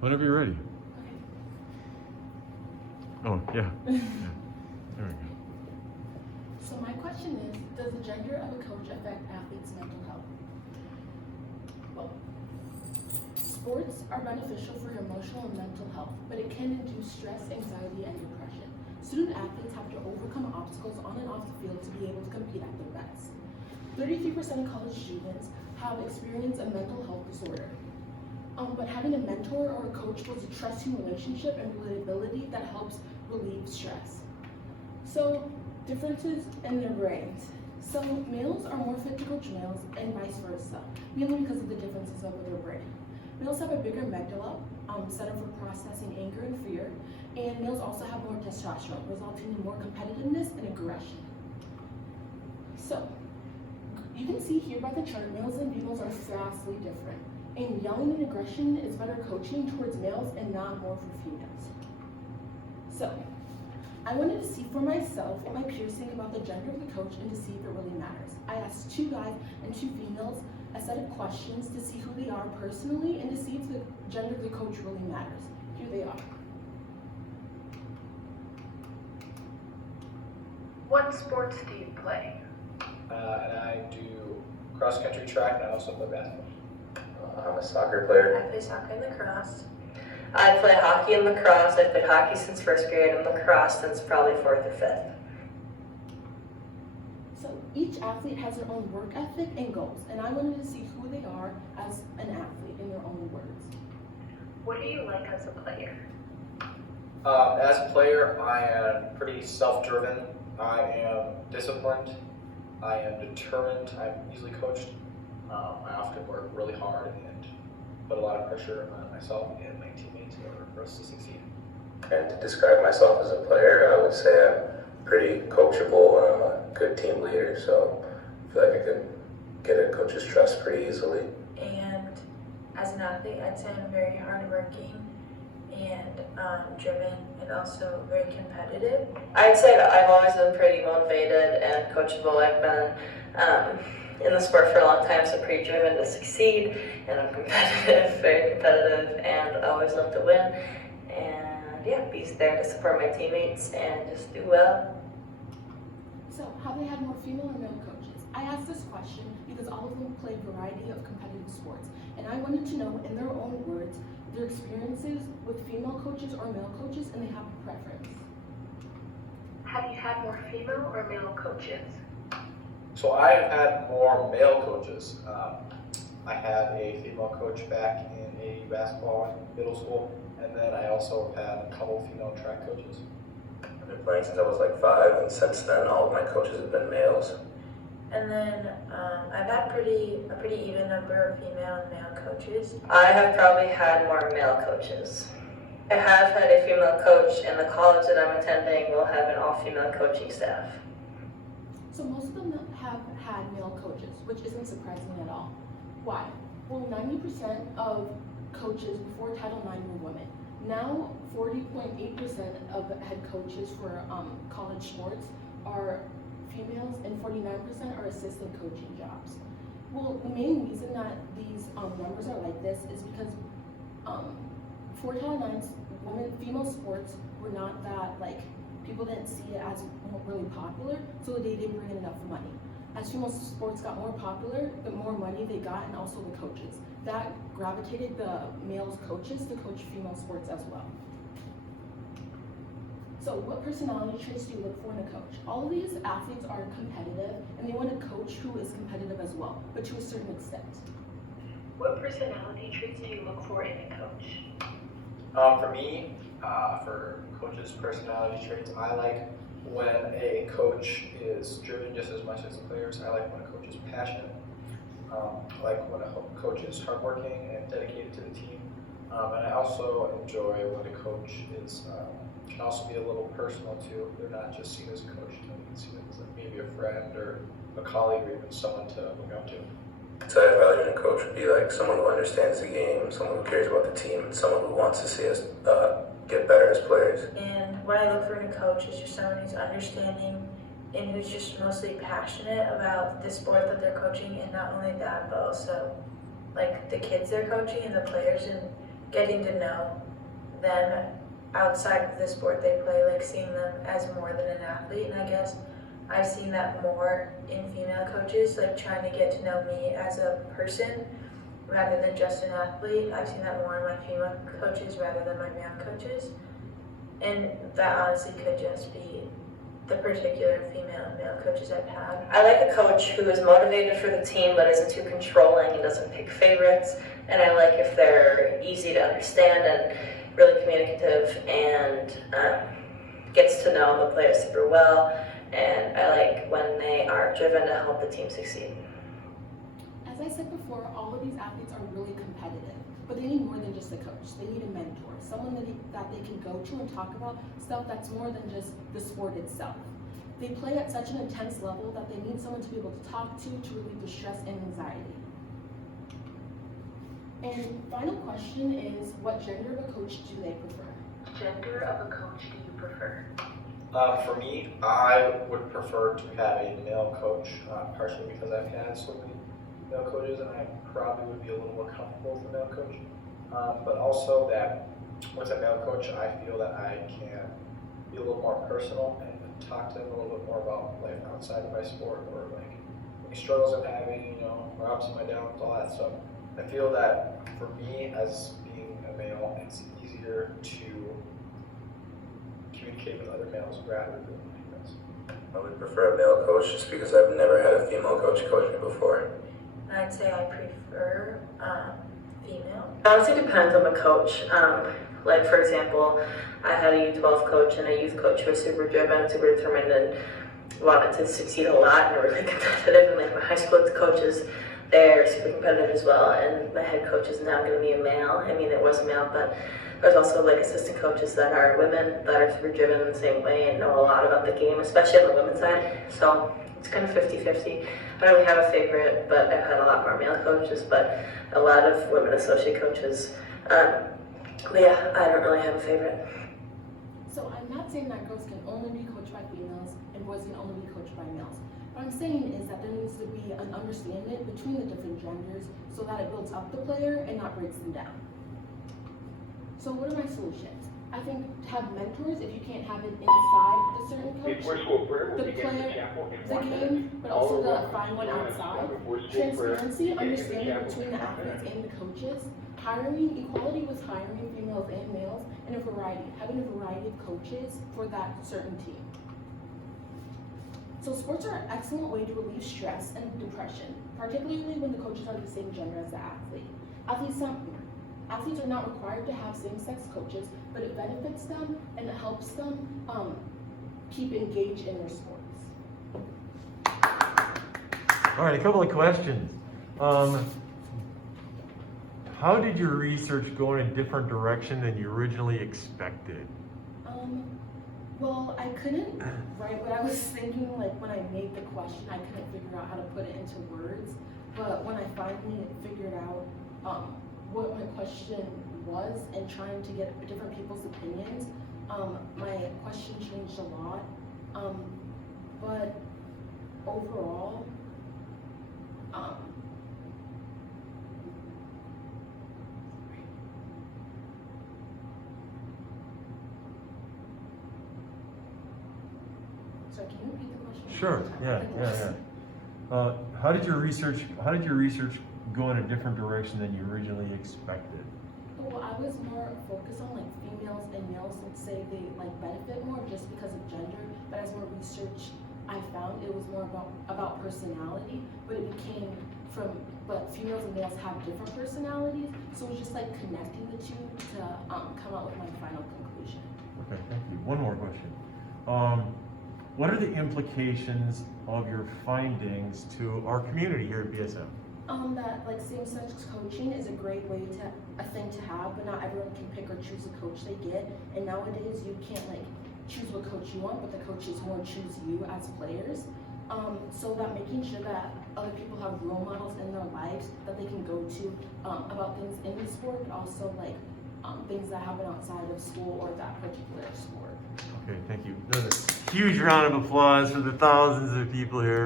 Whenever you're ready. Okay. Oh, yeah. Yeah. There we go. So my question is, does the gender of a coach affect athletes' mental health? Well, sports are beneficial for your emotional and mental health, but it can induce stress, anxiety, and depression. Student athletes have to overcome obstacles on and off the field to be able to compete at their best. 33% of college students have experienced a mental health disorder. But having a mentor or a coach builds a trusting relationship and relatability that helps relieve stress. So, differences in their brains. So, males are more fit to coach males and vice versa, mainly because of the differences of their brain. Males have a bigger amygdala, center for processing anger and fear, and males also have more testosterone, resulting in more competitiveness and aggression. So, you can see here by the chart, males and females are vastly different. And yelling and aggression is better coaching towards males and not more for females. So, I wanted to see for myself what my peers think about the gender of the coach and to see if it really matters. I asked 2 guys and 2 females a set of questions to see who they are personally and to see if the gender of the coach really matters. Here they are. What sports do you play? And I do cross-country track, and I also play basketball. I'm a soccer player. I play soccer and lacrosse. I play hockey and lacrosse. I've played hockey since 1st grade and lacrosse since probably 4th or 5th. So each athlete has their own work ethic and goals, and I wanted to see who they are as an athlete in their own words. What do you like as a player? As a player, I am pretty self-driven. I am disciplined. I am determined. I'm easily coached. I often work really hard and put a lot of pressure on myself and my teammates in order for us to succeed. And to describe myself as a player, I would say I'm pretty coachable and I'm a good team leader, so I feel like I could get a coach's trust pretty easily. And as an athlete, I'd say I'm very hardworking and driven and also very competitive. I'd say that I've always been pretty motivated and coachable. I've been in the sport for a long time, so pretty driven to succeed, and I'm competitive, very competitive, and I always love to win. And yeah, be there to support my teammates and just do well. So, have they had more female or male coaches? I asked this question because all of them play a variety of competitive sports, and I wanted to know, in their own words, their experiences with female coaches or male coaches, and they have a preference. Have you had more female or male coaches? So I have had more male coaches. I had a female coach back in AAU basketball in middle school, and then I also had a couple female track coaches. I've been playing since I was like 5, and since then all of my coaches have been males. And then I've had a pretty even number of female and male coaches. I have probably had more male coaches. I have had a female coach, and the college that I'm attending will have an all-female coaching staff. So most of them have had male coaches, which isn't surprising at all. Why? Well, 90% of coaches before Title IX were women. Now, 40.8% of head coaches for college sports are females, and 49% are assistant coaching jobs. Well, the main reason that these numbers are like this is because before Title IX, female sports were not that, like, people didn't see it as really popular, so they didn't bring in enough money. As female sports got more popular, the more money they got, and also the coaches. That gravitated the male coaches to coach female sports as well. So what personality traits do you look for in a coach? All of these athletes are competitive, and they want a coach who is competitive as well, but to a certain extent. What personality traits do you look for in a coach? For me, for coaches' personality traits, I like when a coach is driven just as much as the players. I like when a coach is passionate. I like when a coach is hardworking and dedicated to the team. And I also enjoy when a coach is can also be a little personal too. They're not just seen as a coach, you can see them as like maybe a friend or a colleague or even someone to look up to. So I'd rather than a coach would be like someone who understands the game, someone who cares about the team, and someone who wants to see us get better as players. And what I look for in a coach is just someone who's understanding and who's just mostly passionate about the sport that they're coaching, and not only that, but also like the kids they're coaching and the players, and getting to know them outside of the sport they play, like seeing them as more than an athlete. And I guess I've seen that more in female coaches, like trying to get to know me as a person rather than just an athlete. I've seen that more in my female coaches rather than my male coaches. And that honestly could just be the particular female and male coaches I've had. I like a coach who is motivated for the team but isn't too controlling and doesn't pick favorites. And I like if they're easy to understand and really communicative and gets to know the players super well. And I like when they are driven to help the team succeed. As I said before, all of these athletes are really competitive, but they need more than just a coach. They need a mentor, someone that they can go to and talk about stuff that's more than just the sport itself. They play at such an intense level that they need someone to be able to talk to relieve the stress and anxiety. And final question is, what gender of a coach do they prefer? Gender of a coach do you prefer? For me, I would prefer to have a male coach, partially because I've had so many male coaches and I probably would be a little more comfortable with a male coach. But also that with a male coach, I feel that I can be a little more personal and talk to them a little bit more about life outside of my sport, or like any struggles I'm having, my ups and my downs, all that stuff. I feel that for me, as being a male, it's easier to communicate with other males rather than females. I would prefer a male coach just because I've never had a female coach coach me before. I'd say I prefer female. It honestly depends on the coach. Like for example, I had a U12 coach and a youth coach who was super driven, super determined, and wanted to succeed a lot and were really competitive. And like my high school coaches, they're super competitive as well. And my head coach is now going to be a male. I mean, it was a male, but there's also like assistant coaches that are women that are super driven in the same way and know a lot about the game, especially on the women's side. So it's kind of 50-50. I don't really have a favorite, but I've had a lot more male coaches, but a lot of women associate coaches. But yeah, I don't really have a favorite. So I'm not saying that girls can only be coached by females and boys can only be coached by males. What I'm saying is that there needs to be an understanding between the different genders so that it builds up the player and not breaks them down. So what are my solutions? I think to have mentors, if you can't have it inside the certain coach, the player, the game, but also to find one outside. Transparency, understanding between the athletes and the coaches. Hiring, equality with hiring females and males, and a variety, having a variety of coaches for that certain team. So sports are an excellent way to relieve stress and depression, particularly when the coaches are the same gender as the athlete. Athletes are not required to have same-sex coaches, but it benefits them and it helps them keep engaged in their sports. All right, a couple of questions. How did your research go in a different direction than you originally expected? Well, I couldn't write what I was thinking, like when I made the question, I couldn't figure out how to put it into words. But when I finally figured out what my question was and trying to get different people's opinions, my question changed a lot. But overall, so can you repeat the question? Sure. Yeah. How did your research go in a different direction than you originally expected? Well, I was more focused on like females and males, and say they like benefit more just because of gender. But as more research I found, it was more about personality. But it became but females and males have different personalities, so it was just like connecting the two to come out with my final conclusion. Okay, thank you. One more question. What are the implications of your findings to our community here at BSM? That like same-sex coaching is a great thing to have, but not everyone can pick or choose the coach they get. And nowadays you can't like choose what coach you want, but the coaches more choose you as players. So that making sure that other people have role models in their lives that they can go to about things in the sport, but also like things that happen outside of school or that particular sport. Okay, thank you. Another huge round of applause for the thousands of people here.